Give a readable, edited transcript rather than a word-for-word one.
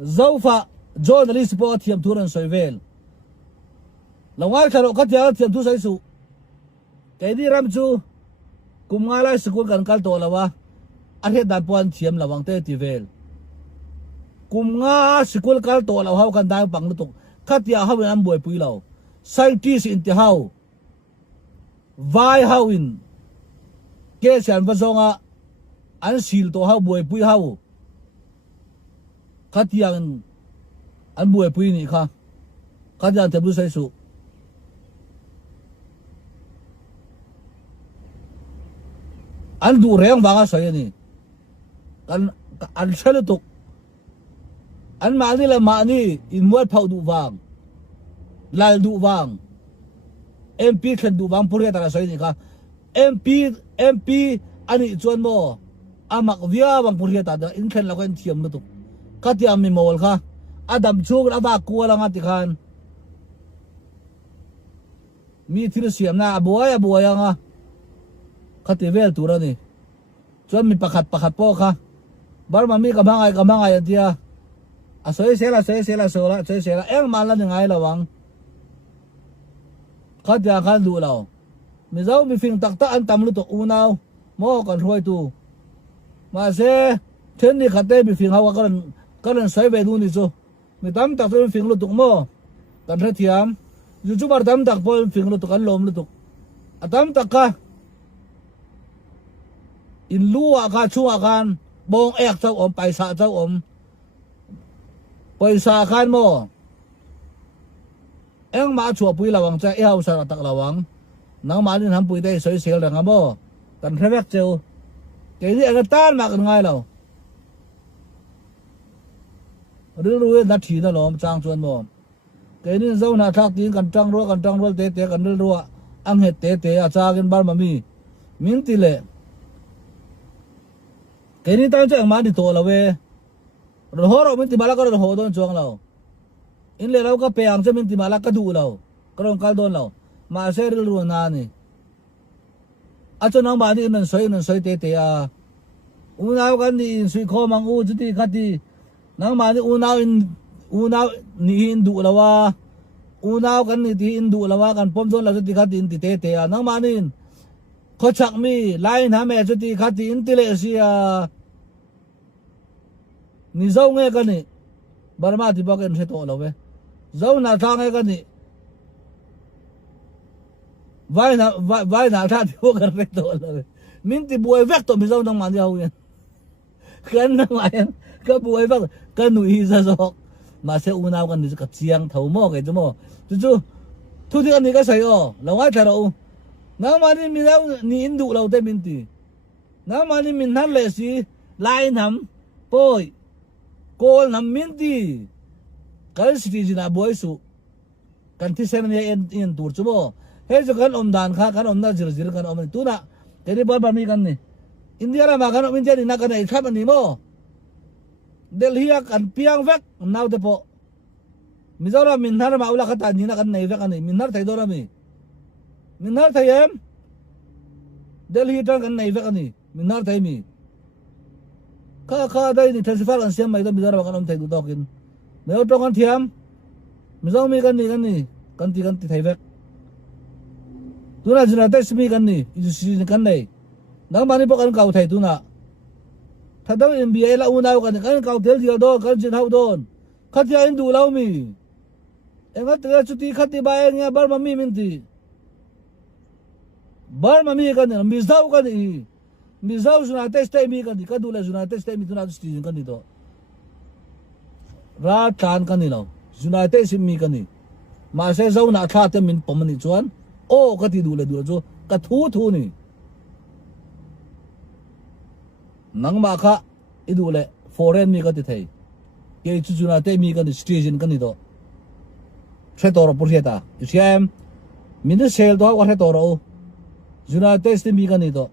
zofa journalist po thiam thuran soivel lawai kharo ka tia thiam thu sai su kai di ram chu kumnga lai school kan kal to lawa a he dan pon thiam lawang te tivel kumnga school kal to law hau kan dai pang lutuk ka tia hau an boi pui law scientist in ti hau vai hau in ke sian va zonga an sil to hau boi pui hau ka tia an boi pui ni kha ka tia te bu sai su an du reng wanga sai ni an chale tuk an ma ni la ma ni in muat phau du wang lal du wang MP khan du wang puri ta sai ni kha MP ani chuan mo amak via wang puri ta da in khan la kan thiam lu tuk ka ti am mi mol kha adam chung aba ku la nga ti khan mi thir siam na abuaya nga khati vel turani chuan mi pakhat po kha bar mami ka mangai atia a soi sela eng mal la ngai lawang khatia khan du law mi zau mi fing takta an tamlu to unaw mo kan roi tu ma se then ni khate mi fing hawa kan sai ve nu ni chu mi tam tak tu fing lu tuk mo kan ra thiam ju bar tam tak po fing lu tuk kan lom lu tuk atam tak ka in lua ka chua kan bong ek chau om paisa chau om paisa kan mo eng ma chua pui lawang cha e hau sa tak lawang nang ma nin ham pui dai soi sel rang mo kan thevek cheu ke ni an tan ma kan ngai law ru na thi na lom chang chuan mo ke ni zo na thak tin kan tang ro te kan ru ang het te a cha gen bar mami min ti le ke ni tan chang ma ni to lawe ro ho min ti mala ko ro ho don chuang law in le law ka pe ang che min ti mala ka du law krong kal don law ma se ru na ni a cho nang ba ni nan soi te a unaw kan ni sui kho mang u chu ti khati nang ma ni unaw ni in du lawa unaw kan ni ti in du lawa kan pom don la chu ti khati in ti te a nang ma ni kho chak mi line ha me chu ti khati in ti le sia ni zau nge kan ni barma ti ba kan se to lawe zau na tha nge kan ni vai na tha ti ho kan re to lawe min ti buai vek to mi zau nang man ya hu yan kan na ma yan ka buai vek kan nu hi za zok ma se unaw kan ni ka chiang thau mo ke chu mo chu thu ti an ni ka sai o lawai tha ro na ma ni mi zau ni in du law te min ti na ma ni min han le si lai nam poi kol nam min ti kan sti jina boy su kan ti sen ne in tur chu mo he ju kan dan kha kan na jir kan tu na te ni ba mi kan ni india ra ma kan min te ni na kan ai khat ani mo delhi kan piang vek naw te po mizoram min har ma ula khata ni na kan nei vek ani min har thai do ra mi min har thai em delhi tan kan nei vek ani min har thai mi ka dai ni transfer an siam mai do mizoram kan thai du dokin me to kan thiam mizom mi kan ni kan ti thai vek tu na jina te smi kan ni ju si kan nei nang mani po kan kau thai tu na thadaw MBA la unaw kan kau tel dia do kan jin hau don khatia in du law mi enga te chuti khati ba enga bar mami min ti bar mami kan mi zau kan ni mi zau juna te stay mi kan ka du la juna te stay mi tu na sti kan ni do ra tan kan ni law juna te sim mi kan ni ma se zau na tha te min pom ni chuan o ka ti du chu ka thu ni nang ma kha idu le foreign mi ka ti thai ke chu juna te mi kan station kan ni do the to ro pur heta siam min de sel do wa the to ro juna te sti mi kan ni do